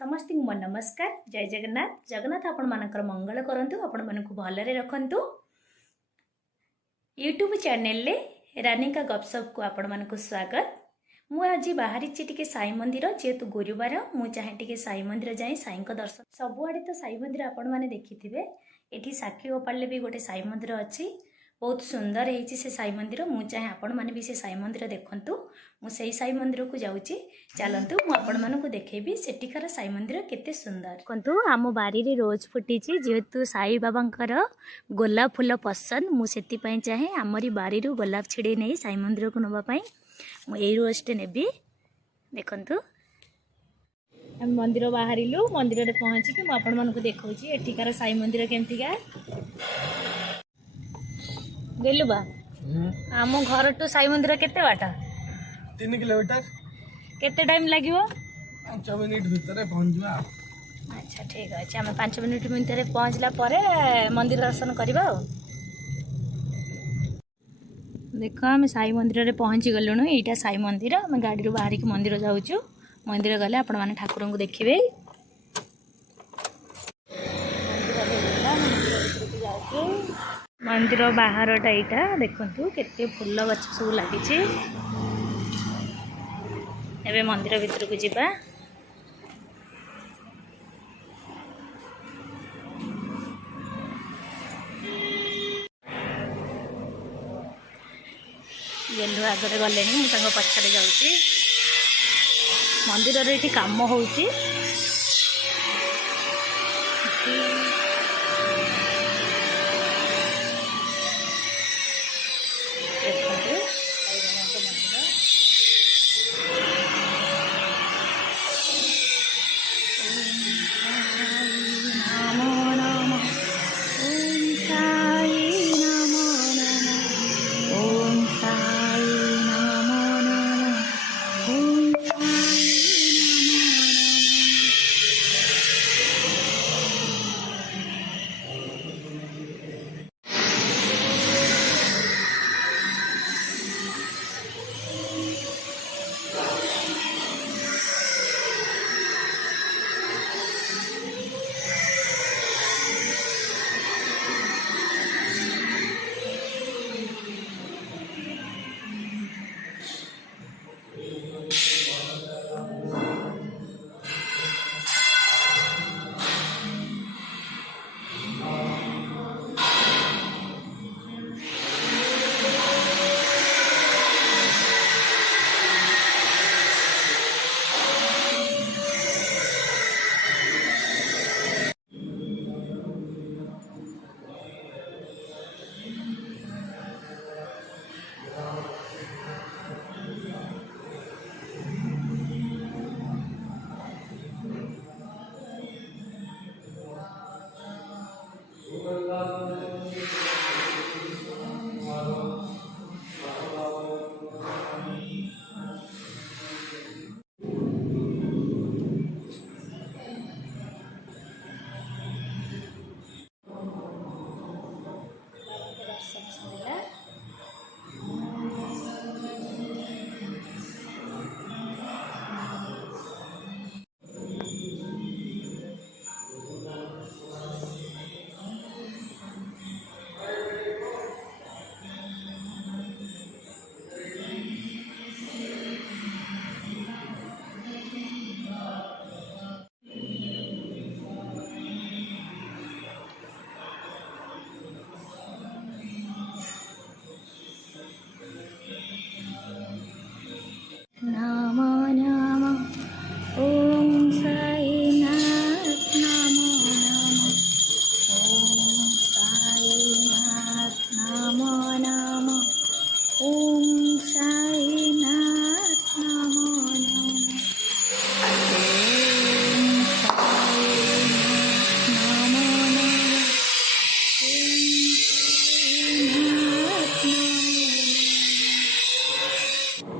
समस्त मोर नमस्कार। जय जगन्नाथ। जगन्नाथ आपण मानकर मंगल करंतु, आपण मानकु भलरे रखंतु। यूट्यूब चैनल ले रानिका गपसप को आपण मानकु स्वागत। मु आज बाहरी टिके साई मंदिर, जेहेतु गुरुवार मु चाहे टिके साई मंदिर जाए साई दर्शन। सबुआड़े तो साई मंदिर आपण माने देखिथिबे। एठी साक्षी गोपाल भी गोटे साई मंदिर अच्छी, बहुत सुंदर है से साई मंदिर। मु चाहे आपण माने भी से साई मंदिर देखंतु। मु सेई साई मंदिर को जाउची, चलंतु मु आपण मानकु देखेबी सेटिकार साई मंदिर केते सुंदर। देखंतु आम बारी रे रोज फुटीची, जेहेतु साई बाबांकर गोलाप फूल पसंद, मु सेति पई चाहे आमरी बारी रो गोलाप छिड़े नै साई मंदिर को नबा पई मु एई रोजटे नेबी। देखंतु हम मंदिर बाहरिलु, मंदिर रे पहुंची कि मु आपण मानकु देखौची एठिकार साई मंदिर केमतिका गेलु बा। आम घर टू साई मंदिर केते बाटा? 3 किलोमीटर। केते टाइम लागिवो? 5 मिनिट भितर पहुंचबा। अच्छा ठीक अच्छे, आम 5 मिनिट भितर पहुँचला परे मंदिर दर्शन करवा। देख आम साई मंदिर रे पहुँची गलुणु। एटा साई मंदिर, आम गाड़ी रू बाहर मंदिर जाऊँ। मंदिर गले आपण माने ठाकुर को देखिए। मंदिर बाहरटा यहाँ देखु केते फूल गछ सब लगी। एबे मंदिर भीतर को जीवा। गेलु आगे गले मुझे पछाड़े जाऊँगी। मंदिर ये काम हो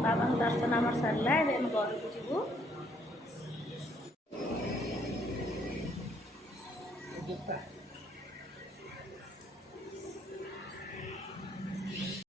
बाबा दर्शन आम सरला। घर को जीवु।